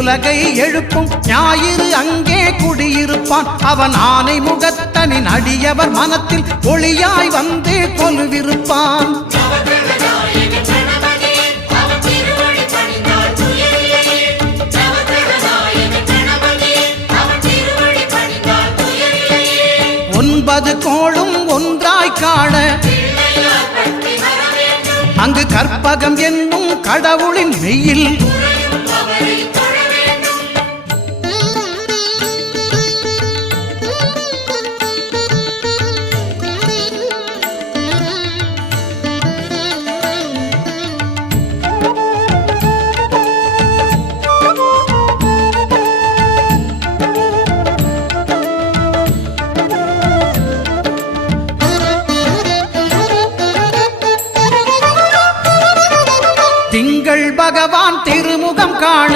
உலகை எழுப்பும் ஞாயிறு அங்கே குடியிருப்பான். அவன் ஆனை முகத்தனின் அடியவர் மனத்தில் ஒளியாய் வந்து கொலுவிருப்பான். ஒன்பது கோளும் ஒன்றாய் காண அங்கு கற்பகம் என்னும் கடவுளின் மெய்யில் திங்கள் பகவான் திருமுகம் காண